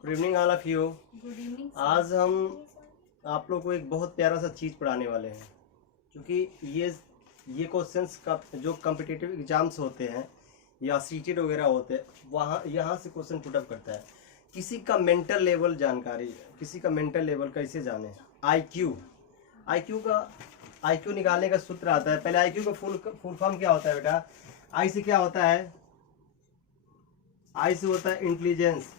Good evening all of you. Good evening. आज हम आप लोग को एक बहुत प्यारा सा चीज़ पढ़ाने वाले हैं, क्योंकि ये क्वेश्चंस का जो कम्पिटिटिव एग्जाम्स होते हैं या सीटेट वगैरह होते हैं, वहाँ यहाँ से क्वेश्चन पुटअप करता है। किसी का मेंटल लेवल जानकारी, किसी का मेंटल लेवल कैसे जाने। आईक्यू निकालने का सूत्र आता है। पहले आईक्यू का फुल फॉर्म क्या होता है बेटा? आई से क्या होता है? आई से होता है इंटेलिजेंस।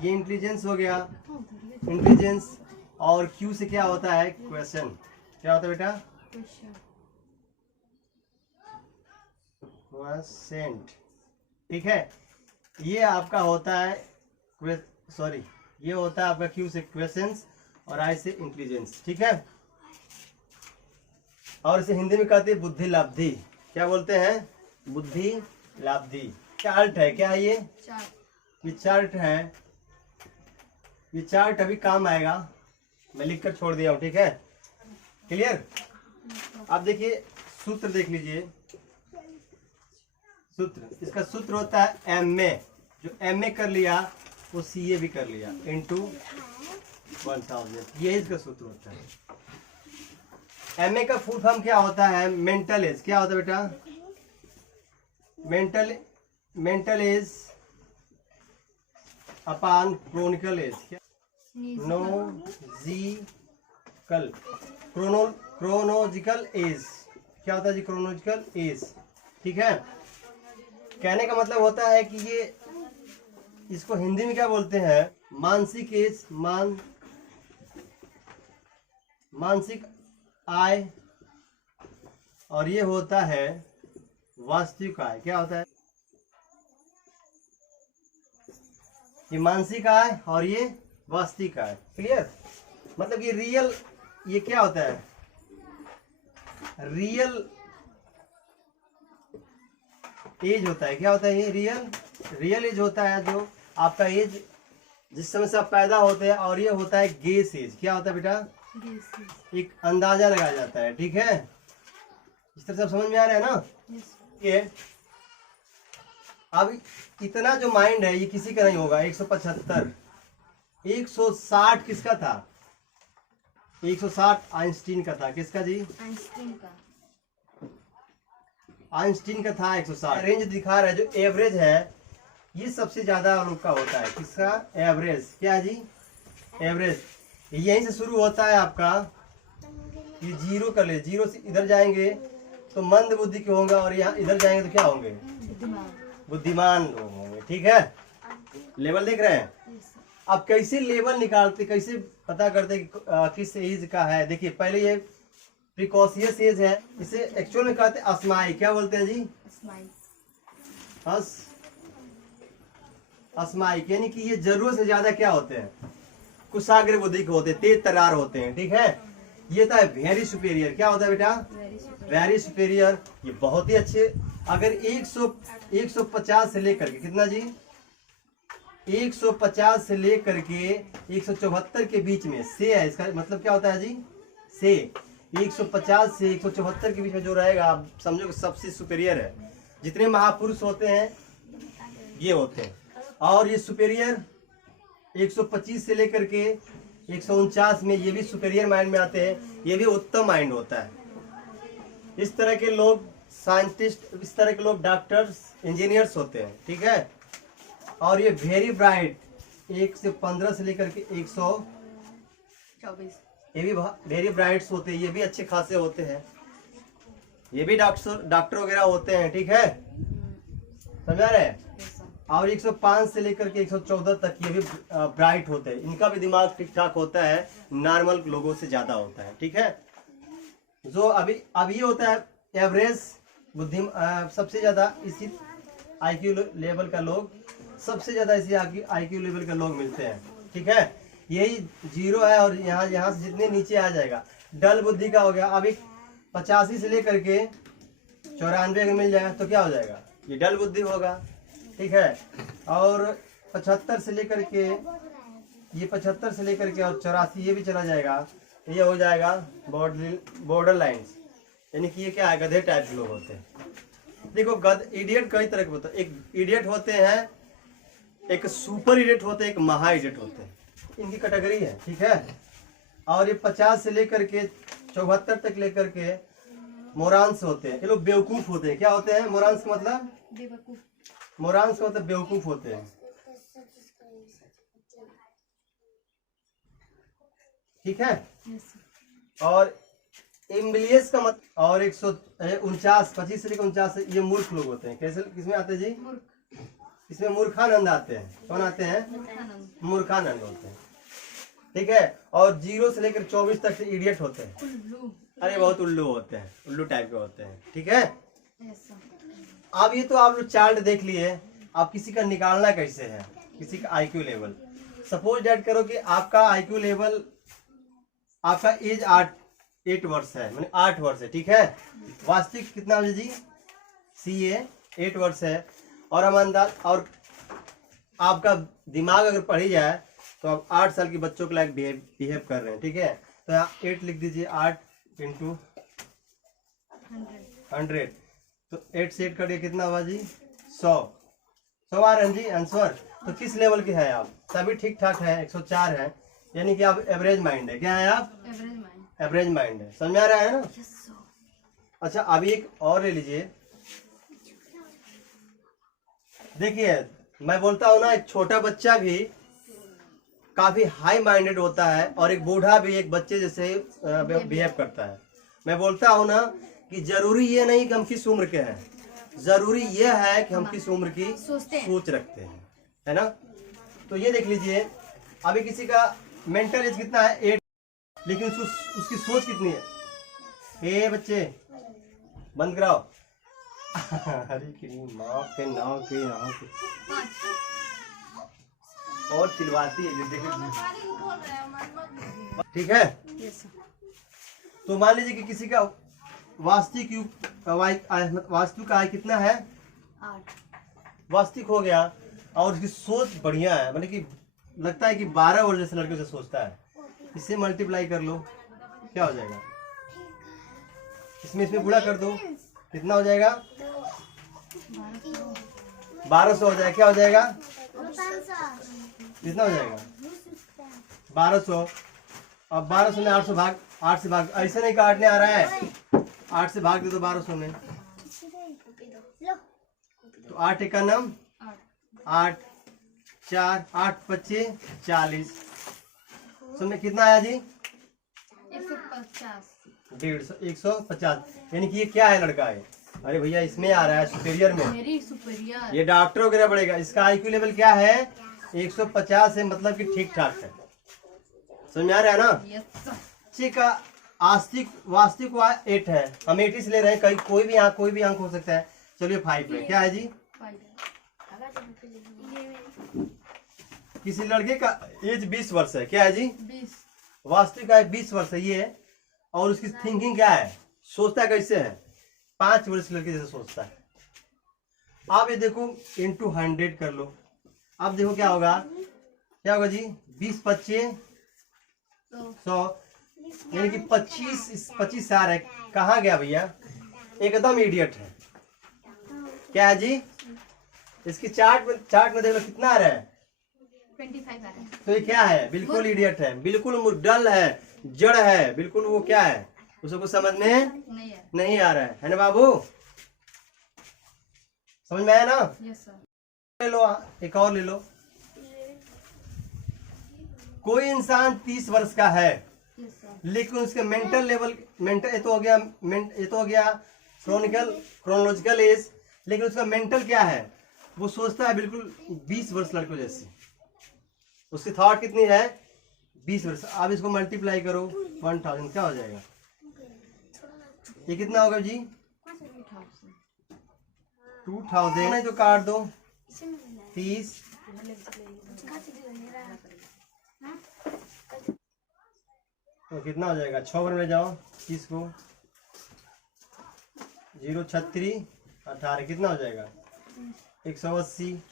ये इंटेलिजेंस हो गया, इंटेलिजेंस। और क्यू से क्या होता है? क्वेश्चन। क्या होता है बेटा? क्वेश्चन। ठीक है, ये आपका होता है ये होता है आपका क्यू से क्वेश्चंस और आई से इंटेलिजेंस। ठीक है, और इसे हिंदी में कहते हैं बुद्धि लाब्धि। क्या बोलते हैं? बुद्धि लाब्धि। चार्ट है क्या? ये चार्ट है। ये चार्ट अभी काम आएगा, मैं लिख कर छोड़ दिया हूँ। ठीक है, क्लियर? अब देखिए सूत्र देख लीजिए। सूत्र, इसका सूत्र होता है MA। जो MA कर लिया वो CA भी कर लिया इंटू 1000। ये इसका सूत्र होता है। MA का फुल फॉर्म क्या होता है? Mental age. क्या होता है बेटा? Mental age upon chronicle age. Chronological age. क्या होता है जी? Chronological age. ठीक है, कहने का मतलब होता है कि ये इसको हिंदी में क्या बोलते हैं? मानसिक एज, मानसिक आय। और ये होता है वास्तविक आय। क्या होता है? ये मानसिक आय और ये वास्तविक आय। क्लियर? मतलब ये रियल, ये क्या होता है? रियल एज होता है। क्या होता है? ये रियल एज होता है, जो आपका एज जिस समय से आप पैदा होते हैं। और ये होता है गेस एज। क्या होता है बेटा? एक अंदाजा लगाया जाता है। ठीक है, इस तरह से समझ में आ रहा है ना? ये अब इतना जो माइंड है ये किसी का नहीं होगा। 175, 160 किसका था? 160 आइंस्टीन का था। किसका जी? आइंस्टीन का था 160। रेंज दिखा रहा है जो एवरेज है, ये सबसे ज्यादा लोग का होता है। किसका? एवरेज। क्या जी? एवरेज। यहीं से शुरू होता है आपका। ये जीरो कर ले, जीरो से इधर जाएंगे तो मंद बुद्धि के होंगे, और यहाँ इधर जाएंगे तो क्या होंगे? बुद्धिमान लोग होंगे। ठीक है, लेवल देख रहे हैं? अब कैसे लेवल निकालते, कैसे पता करते कि किस एज का है? देखिए, पहले ये प्रिकॉशियस एज है। इसे एक्चुअल में कहते हैं अस्माई। क्या बोलते हैं जी? अस्माई, यानी कि ये जरूरत से ज्यादा क्या होते हैं? कुशाग्र बुद्धि के होते हैं, तेज तर्रार होते हैं। ठीक है, ये था वेरी सुपेरियर। क्या होता है बेटा? Very superior. ये बहुत ही अच्छे। अगर 150 से लेकर के कितना जी? 150 से लेकर के 174 के बीच में से है। इसका मतलब क्या होता है जी? से 150 से 174 के बीच में जो रहेगा, आप समझो कि सबसे सुपेरियर है। जितने महापुरुष होते हैं ये होते हैं। और ये सुपेरियर 125 से लेकर के 149 में ये भी सुपेरियर माइंड में आते हैं। ये भी उत्तम माइंड होता है। इस तरह के लोग साइंटिस्ट, इस तरह के लोग डॉक्टर्स, इंजीनियर्स होते हैं। ठीक है, और ये वेरी ब्राइट 1 से 15 से लेकर के 124, ये भी वेरी ब्राइट्स होते हैं। ये भी अच्छे खासे होते हैं। ये भी डॉक्टर वगैरह होते हैं। ठीक है, समझा रहे हैं? और 105 से लेकर के 114 तक ये भी ब्राइट होते हैं। इनका भी दिमाग ठीक ठाक होता है, नॉर्मल लोगों से ज्यादा होता है। ठीक है, जो अब ये होता है एवरेज बुद्धि। सबसे ज्यादा इसी आईक्यू लेवल का लोग, सबसे ज्यादा इसी आईक्यू लेवल के लोग मिलते हैं। ठीक है, यही जीरो है। और यहाँ से जितने नीचे आ जाएगा डल बुद्धि का हो गया। अभी 85 से लेकर के 94 अगर मिल जाएगा तो क्या हो जाएगा? ये डल बुद्धि होगा। ठीक है, और 75 से लेकर के ये 75 से लेकर के और 84 ये भी चला जाएगा। ये हो जाएगा बॉर्डर लाइन्स। यानी कि ये क्या है? गधे टाइप के लोग होते हैं। देखो गध इडियट कई तरह के होते हैं। एक इडियट होते हैं, एक सुपर इडियट होते हैं, एक महा इडियट होते हैं, इनकी कैटेगरी है, ठीक है। और ये 50 से लेकर के 74 तक लेकर के मोरांस होते हैं, ये लोग बेवकूफ होते हैं। क्या होते हैं मोरांस का मतलब? बेवकूफ। मोरांस का मतलब बेवकूफ होते हैं, ठीक है। और इम्बिलियस का मत और 149 25 से लेकर 49 ये मूर्ख लोग होते हैं। कैसे किसमें आते हैं जी? इसमें मूर्खानंद आते हैं। कौन आते हैं? मूर्खानंद होते हैं, ठीक है। और 0 से लेकर 24 तक से इडियट होते हैं। अरे बहुत उल्लू होते हैं, उल्लू टाइप के होते हैं, ठीक है। अब ये तो आप लोग चार्ट देख लिए, आप किसी का निकालना कैसे है, किसी का आईक्यू लेवल। सपोज डेट करो कि आपका आईक्यू लेवल, आपका एज 8 वर्ष है, मैंने 8 वर्ष है, ठीक है। वास्तविक कितना है जी? CA 8 वर्ष है। और हम अंदाज, और आपका दिमाग अगर पढ़ी जाए तो आप 8 साल के बच्चों के लायक बिहेव कर रहे हैं, ठीक है। तो यहाँ 8 लिख दीजिए, 8 × 100, तो 8 से 8 करिए कितना हुआ जी? 100 आ रहे हैं जी आंसर। तो किस लेवल के हैं आप? सभी ठीक ठाक है, 104 है, यानी कि आप एवरेज माइंड है। क्या है आप? एवरेज माइंड है। समझ आ रहा है ना? अच्छा अभी एक और ले लीजिए। देखिए मैं बोलता हूँ ना, एक छोटा बच्चा भी काफी हाई माइंडेड होता है और एक बूढ़ा भी एक बच्चे जैसे बिहेव करता है। मैं बोलता हूँ ना कि जरूरी ये नहीं कि हम किस उम्र के हैं, जरूरी ये है कि हम किस उम्र की सोच रखते हैं, है ना। तो ये देख लीजिए, अभी किसी का मेंटल एज कितना है? 8, लेकिन उसकी सोच कितनी है? ए बच्चे बंद कराओ। हरी की माँ के नाव के यहाँ के और चिल्लाती है, देखिए, ठीक है। तो मान लीजिए कि किसी का वास्तविक आय कितना है? 8 वास्तविक हो गया, और उसकी सोच बढ़िया है, मतलब कि लगता है कि 12 वर्ष जैसे लड़के से सोचता है। इससे मल्टीप्लाई कर लो, क्या हो जाएगा? इसमें गुणा कर दो, कितना हो जाएगा? 1200 हो जाएगा। क्या हो जाएगा? कितना हो जाएगा? 1200। अब 1200 में 8 से भाग, ऐसे नहीं काटने आ रहा है, 8 से भाग दे दो 1200 में, तो 8 × 9 8 4 8 25 40। सुनने कितना आया जी? 150, यानी कि ये क्या है? लड़का है। अरे भैया इसमें आ रहा है सुपेरियर में, ये डॉक्टर वगैरह बढ़ेगा। इसका आईक्यू लेवल क्या है? 150 है, मतलब कि ठीक ठाक है। समझ आ रहा है ना? ठीक है। वास्तविक 8 है, हम 80 से ले रहे हैं, कहीं कोई भी अंक हो सकता है। चलिए 5 है। क्या है जी? किसी लड़के का एज 20 वर्ष है। क्या है जी? 20। वास्तविक आयु 20 वर्ष है ये, और उसकी थिंकिंग क्या है? सोचता कैसे है? 5 वर्ष लड़के जैसे सोचता है। आप ये देखो इंटू 100 कर लो, अब देखो क्या होगा? क्या होगा जी? 20 25 100, यानी कि 25 आ रहा है। कहाँ गया भैया? एकदम इडियट है। क्या है जी? इसकी चार्ट में देख लो कितना आ रहा है? 25 आ रहा है। तो ये क्या है? बिल्कुल इडियट है, बिल्कुल डल है, जड़ है, बिल्कुल वो क्या है? उसको कुछ समझ में नहीं आ रहा है ना बाबू? समझ में आया ना? Yes sir. ले लो, एक और ले लो। कोई इंसान 30 वर्ष का है, लेकिन उसके मेंटल लेवल, ये तो हो गया क्रोनोलॉजिकल एज, लेकिन उसका मेंटल क्या है? वो सोचता है बिल्कुल 20 वर्ष लड़कों जैसे। उसकी थॉट कितनी है? 20 वर्ष। अब इसको मल्टीप्लाई करो 1000, क्या हो जाएगा? ये कितना होगा जी? 2000। नहीं तो काट दो 30, तो कितना हो जाएगा? 6 में जाओ 30 को, 0 36 18, कितना हो जाएगा? 180।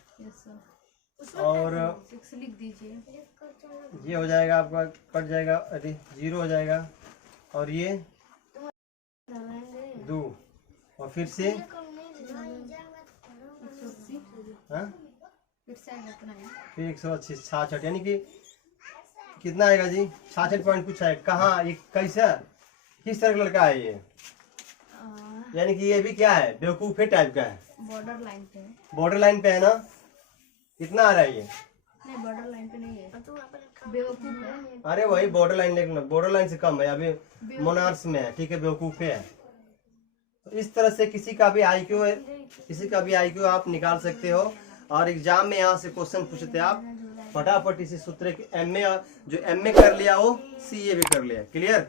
और लिख दीजिए, ये हो जाएगा आपका, कट जाएगा, अरे 0 हो जाएगा, और ये 2, और फिर से हाँ? फिर से आएगा इतना है। फिर 166 यानी कि कितना आएगा जी? 66 पॉइंट कुछ है। कहाँ ये कैसा किस तरह का लड़का है ये? यानी कि ये भी क्या है, बेवकूफे टाइप का है। बॉर्डर लाइन पे है। बॉर्डर लाइन पे है ना? कितना आ रहा है ये? नहीं बॉर्डर लाइन पे नहीं है, बेवकूफ है। अरे वही बॉर्डर लाइन, लेकिन बॉर्डर लाइन से कम है, अभी मोनार्स में है, ठीक है, बेवकूफे है। तो इस तरह से किसी का भी IQ आप निकाल सकते हो। और एग्जाम में यहाँ से क्वेश्चन पूछते आप, फटाफट इसी सूत्र के MA जो MA कर लिया हो CA भी कर लिया। क्लियर?